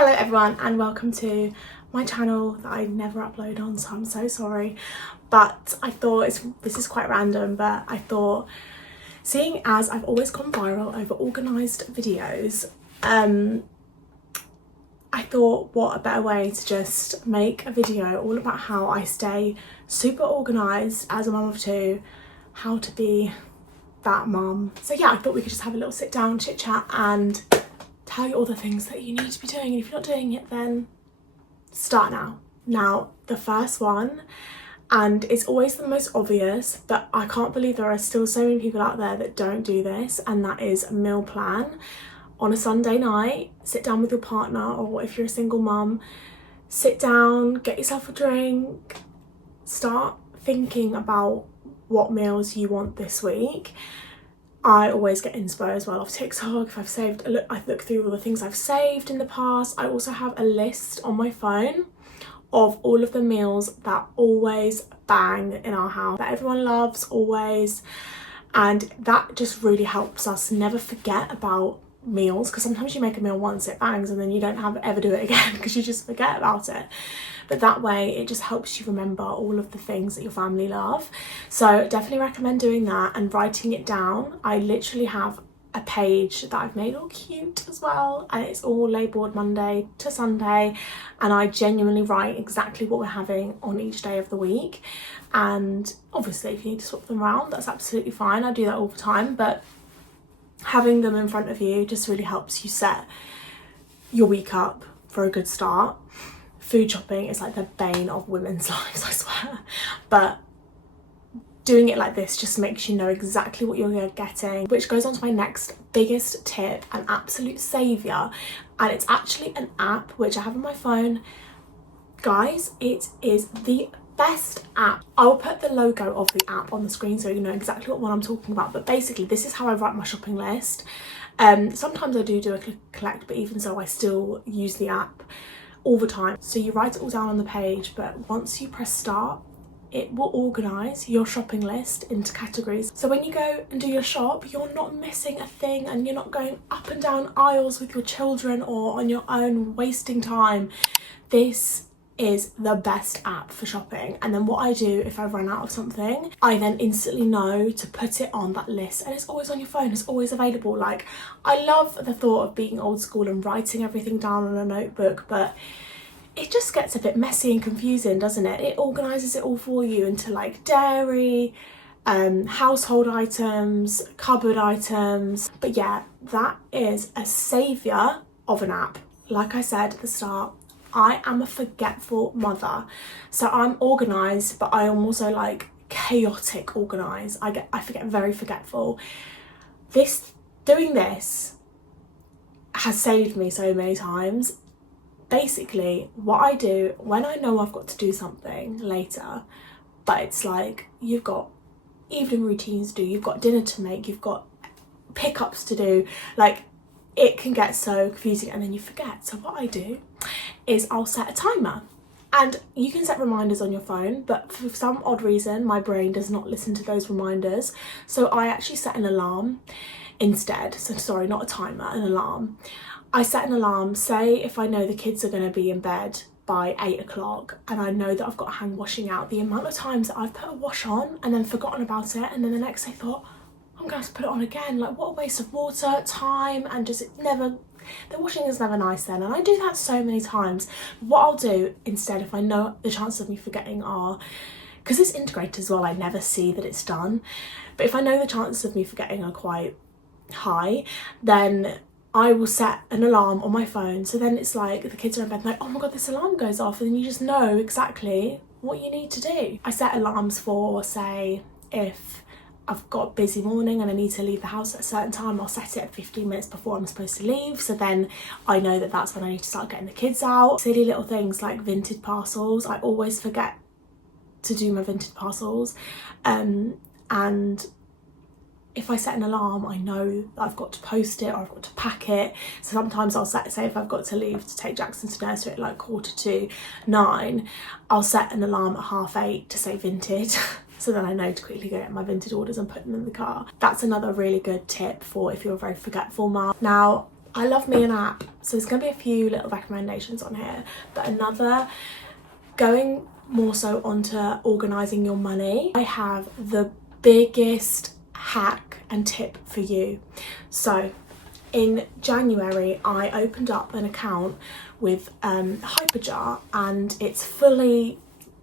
Hello everyone and welcome to my channel that I never upload on, so I'm so sorry. But I thought this is quite random, but I thought, seeing as I've always gone viral over organised videos, I thought what a better way to just make a video all about how I stay super organised as a mum of two, how to be that mum. So yeah, I thought we could just have a little sit down chit chat and tell you all the things that you need to be doing, and if you're not doing it then start now. Now the first one, and it's always the most obvious, but I can't believe there are still so many people out there that don't do this, and that is a meal plan. On a Sunday night, sit down with your partner, or if you're a single mum, sit down, get yourself a drink, start thinking about what meals you want this week. I always get inspo as well off TikTok. If I've saved, I look through all the things I've saved in the past. I also have a list on my phone of all of the meals that always bang in our house, that everyone loves always, and that just really helps us never forget about meals, because sometimes you make a meal once, it bangs, and then you don't ever do it again because you just forget about it. But that way it just helps you remember all of the things that your family love. So definitely recommend doing that and writing it down. I literally have a page that I've made all cute as well, and it's all labelled Monday to Sunday, and I genuinely write exactly what we're having on each day of the week. And obviously if you need to swap them around, that's absolutely fine. I do that all the time, but having them in front of you just really helps you set your week up for a good start. Food shopping is like the bane of women's lives, I swear, but doing it like this just makes you know exactly what you're getting, which goes on to my next biggest tip, an absolute saviour, and it's actually an app which I have on my phone. Guys, it is the best app. I'll put the logo of the app on the screen so you know exactly what one I'm talking about, but basically this is how I write my shopping list. Sometimes I do a click and collect, but even so I still use the app all the time. So you write it all down on the page, but once you press start, it will organise your shopping list into categories. So when you go and do your shop, you're not missing a thing, and you're not going up and down aisles with your children or on your own wasting time. This is the best app for shopping. And then what I do if I run out of something, I then instantly know to put it on that list, and it's always on your phone, it's always available. Like, I love the thought of being old school and writing everything down on a notebook, but it just gets a bit messy and confusing, doesn't it? It organises it all for you into like dairy, household items, cupboard items. But yeah, that is a saviour of an app. Like I said at the start, I am a forgetful mother, so I'm organised, but I am also like chaotic organised. I forget very forgetful. Doing this has saved me so many times. Basically, what I do when I know I've got to do something later, but it's like you've got evening routines to do, you've got dinner to make, you've got pickups to do, like it can get so confusing and then you forget. So what I do is I'll set a timer, and you can set reminders on your phone, but for some odd reason my brain does not listen to those reminders, so I actually set an alarm instead. So sorry, not a timer, an alarm. I set an alarm, say if I know the kids are going to be in bed by 8 o'clock and I know that I've got to hang washing out, the amount of times that I've put a wash on and then forgotten about it, and then the next day thought, I'm going to have to put it on again. Like, what a waste of water, time, and just the washing is never nice then. And I do that so many times. What I'll do instead, if I know the chances of me forgetting are, because it's integrated as well, I never see that it's done, but if I know the chances of me forgetting are quite high, then I will set an alarm on my phone. So then it's like the kids are in bed and like, oh my god, this alarm goes off, and then you just know exactly what you need to do. I set alarms for, say, if I've got a busy morning and I need to leave the house at a certain time, I'll set it at 15 minutes before I'm supposed to leave, so then I know that that's when I need to start getting the kids out. Silly little things like vintage parcels, I always forget to do my vintage parcels, and if I set an alarm, I know that I've got to post it or I've got to pack it. So sometimes I'll say if I've got to leave to take Jackson to nursery at like 8:45, I'll set an alarm at 8:30 to say vintage. So then I know to quickly go get my vintage orders and put them in the car. That's another really good tip for if you're a very forgetful mum. Now, I love me an app, so there's going to be a few little recommendations on here, but another, going more so onto organising your money, I have the biggest hack and tip for you. So in January I opened up an account with Hyperjar, and it's fully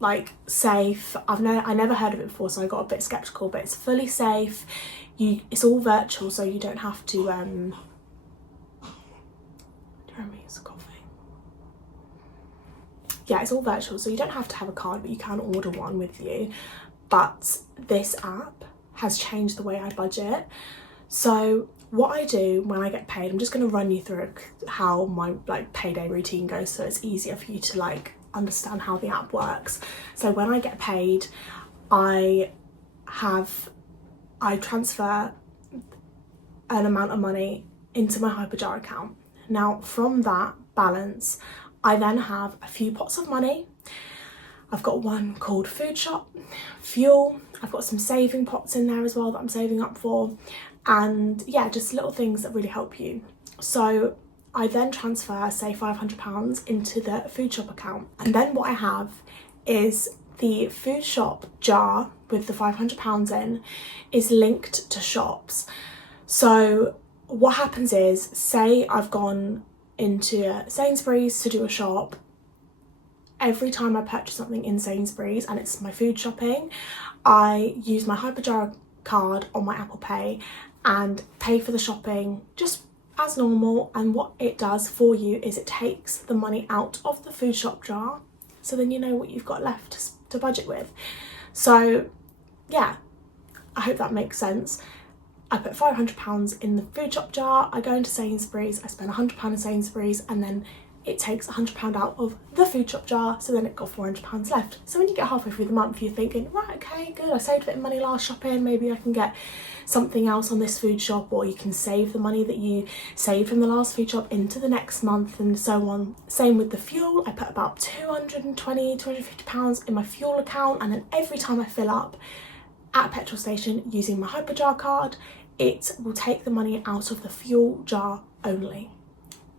like safe. I never heard of it before, so I got a bit skeptical, but it's fully safe. It's all virtual, so you don't have to yeah, it's all virtual, so you don't have to have a card, but you can order one with you. But this app has changed the way I budget. So what I do when I get paid, I'm just going to run you through how my like payday routine goes, so it's easier for you to like understand how the app works. So when I get paid, I transfer an amount of money into my Hyperjar account. Now from that balance, I then have a few pots of money. I've got one called food shop, fuel, I've got some saving pots in there as well that I'm saving up for, and yeah, just little things that really help you. So I then transfer, say, £500 into the food shop account, and then what I have is the food shop jar with the £500 in is linked to shops. So what happens is, say I've gone into Sainsbury's to do a shop, every time I purchase something in Sainsbury's and it's my food shopping, I use my Hyperjar card on my Apple Pay and pay for the shopping just as normal. And what it does for you is it takes the money out of the food shop jar, so then you know what you've got left to budget with. So yeah, I hope that makes sense. I put £500 in the food shop jar, I go into Sainsbury's, I spend £100 in Sainsbury's, and then it takes £100 out of the food shop jar, so then it got £400 left. So when you get halfway through the month, you're thinking, right, okay, good, I saved a bit of money last shopping, maybe I can get something else on this food shop, or you can save the money that you saved from the last food shop into the next month, and so on. Same with the fuel, I put about £250 in my fuel account, and then every time I fill up at a petrol station using my Hyperjar card, it will take the money out of the fuel jar only.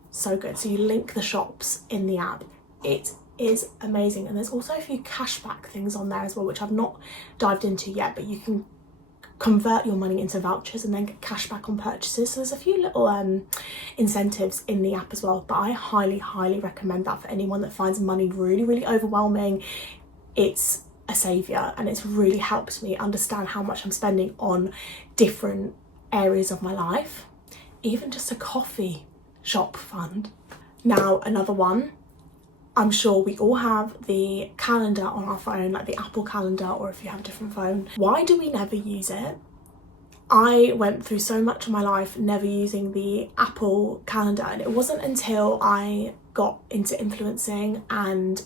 So good. So you link the shops in the app. It is amazing. And there's also a few cashback things on there as well, which I've not dived into yet, but you can convert your money into vouchers and then get cashback on purchases. So there's a few little incentives in the app as well, but I highly recommend that for anyone that finds money really overwhelming. It's a saviour, and it's really helped me understand how much I'm spending on different areas of my life, even just a coffee shop fund. Now another one, I'm sure we all have the calendar on our phone, like the Apple calendar, or if you have a different phone. Why do we never use it? I went through so much of my life never using the Apple calendar, and it wasn't until I got into influencing and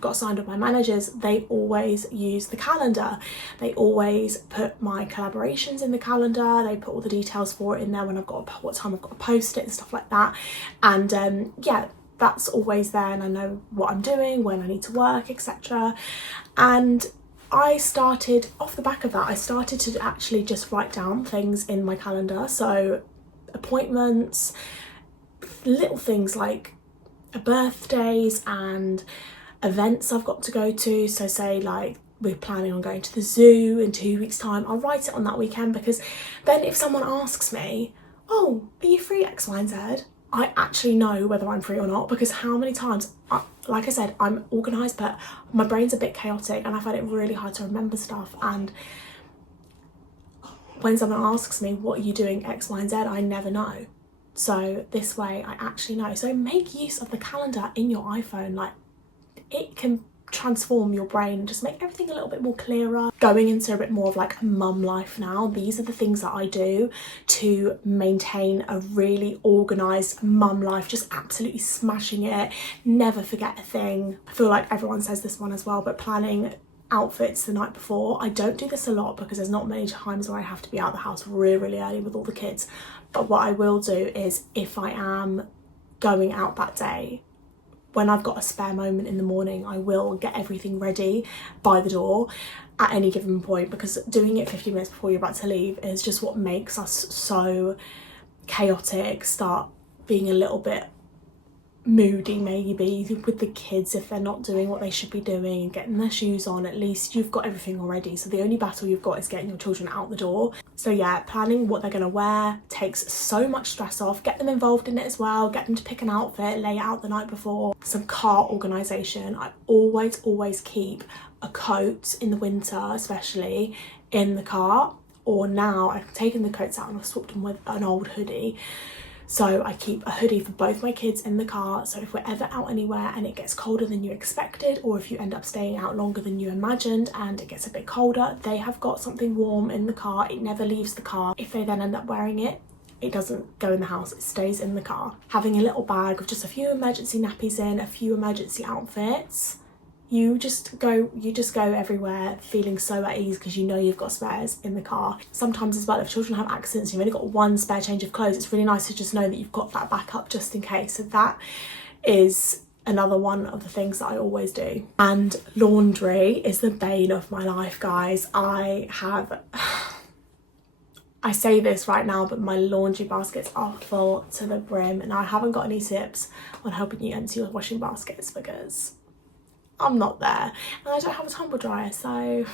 got signed with my managers, they always use the calendar. They always put my collaborations in the calendar, they put all the details for it in there, when I've got what time I've got to post it and stuff like that. And yeah, that's always there, and I know what I'm doing, when I need to work, etc. And I started, off the back of that, I started to actually just write down things in my calendar. So appointments, little things like birthdays and events I've got to go to. So say like we're planning on going to the zoo in 2 weeks time, I'll write it on that weekend, because then if someone asks me, oh, are you free X, Y and Z? I actually know whether I'm free or not, because how many times, like I said, I'm organised, but my brain's a bit chaotic and I find it really hard to remember stuff. And when someone asks me, what are you doing X, Y and Z, I never know. So this way I actually know. So make use of the calendar in your iPhone. Like, it can transform your brain and just make everything a little bit more clearer. Going into a bit more of like a mum life now, these are the things that I do to maintain a really organised mum life, just absolutely smashing it, never forget a thing. I feel like everyone says this one as well, but planning outfits the night before. I don't do this a lot because there's not many times where I have to be out of the house really early with all the kids, but what I will do is, if I am going out that day, when I've got a spare moment in the morning, I will get everything ready by the door at any given point, because doing it 15 minutes before you're about to leave is just what makes us so chaotic, start being a little bit moody maybe with the kids if they're not doing what they should be doing and getting their shoes on. At least you've got everything already, so the only battle you've got is getting your children out the door. So yeah, planning what they're going to wear takes so much stress off. Get them involved in it as well, get them to pick an outfit, lay it out the night before. Some car organisation. I always keep a coat in the winter, especially, in the car, or now I've taken the coats out and I've swapped them with an old hoodie. So I keep a hoodie for both my kids in the car, so if we're ever out anywhere and it gets colder than you expected, or if you end up staying out longer than you imagined and it gets a bit colder, they have got something warm in the car. It never leaves the car. If they then end up wearing it, it doesn't go in the house, it stays in the car. Having a little bag of just a few emergency nappies in, a few emergency outfits. You just go everywhere feeling so at ease because you know you've got spares in the car. Sometimes as well, if children have accidents, you've only got one spare change of clothes, it's really nice to just know that you've got that backup just in case. So that is another one of the things that I always do. And laundry is the bane of my life, guys. I say this right now, but my laundry baskets are full to the brim, and I haven't got any tips on helping you empty your washing baskets because I'm not there and I don't have a tumble dryer, so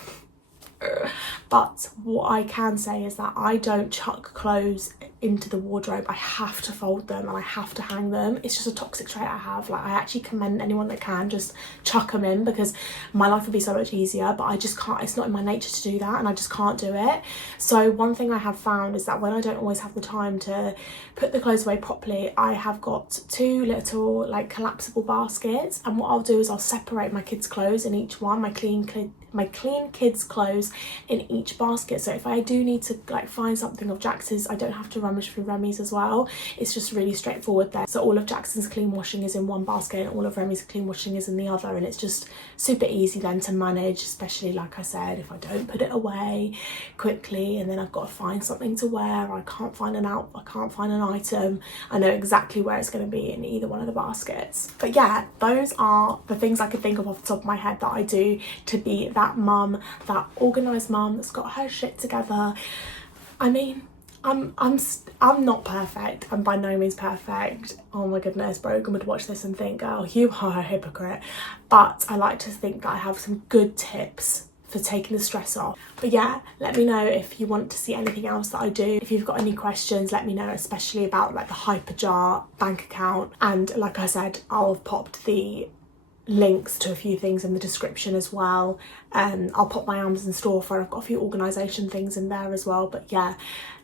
but what I can say is that I don't chuck clothes into the wardrobe. I have to fold them and I have to hang them. It's just a toxic trait I have. Like, I actually commend anyone that can just chuck them in because my life would be so much easier, but I just can't. It's not in my nature to do that, and I just can't do it. So one thing I have found is that when I don't always have the time to put the clothes away properly, I have got two little like collapsible baskets, and what I'll do is I'll separate my kids' clothes in each one, my clean kids' clothes in each basket. So if I do need to like find something of Jax's, I don't have to rummage through Remy's as well. It's just really straightforward there. So all of Jackson's clean washing is in one basket and all of Remy's clean washing is in the other, and it's just super easy then to manage, especially like I said, if I don't put it away quickly and then I've got to find something to wear, I can't find an item, I know exactly where it's going to be in either one of the baskets. But yeah, those are the things I could think of off the top of my head that I do to be that mum, that organised mum that's got her shit together. I mean, I'm not perfect. I'm by no means perfect. Oh my goodness, Brogan would watch this and think, oh, you are a hypocrite. But I like to think that I have some good tips for taking the stress off. But yeah, let me know if you want to see anything else that I do. If you've got any questions, let me know, especially about like the hyperjar bank account. And like I said, I'll have popped the links to a few things in the description as well. I'll pop my Amazon storefront. I've got a few organisation things in there as well. But yeah,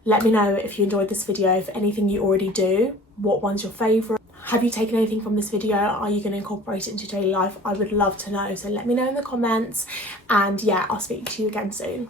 let me know if you enjoyed this video, if anything you already do, what one's your favourite. Have you taken anything from this video? Are you going to incorporate it into your daily life? I would love to know, so let me know in the comments, and yeah, I'll speak to you again soon.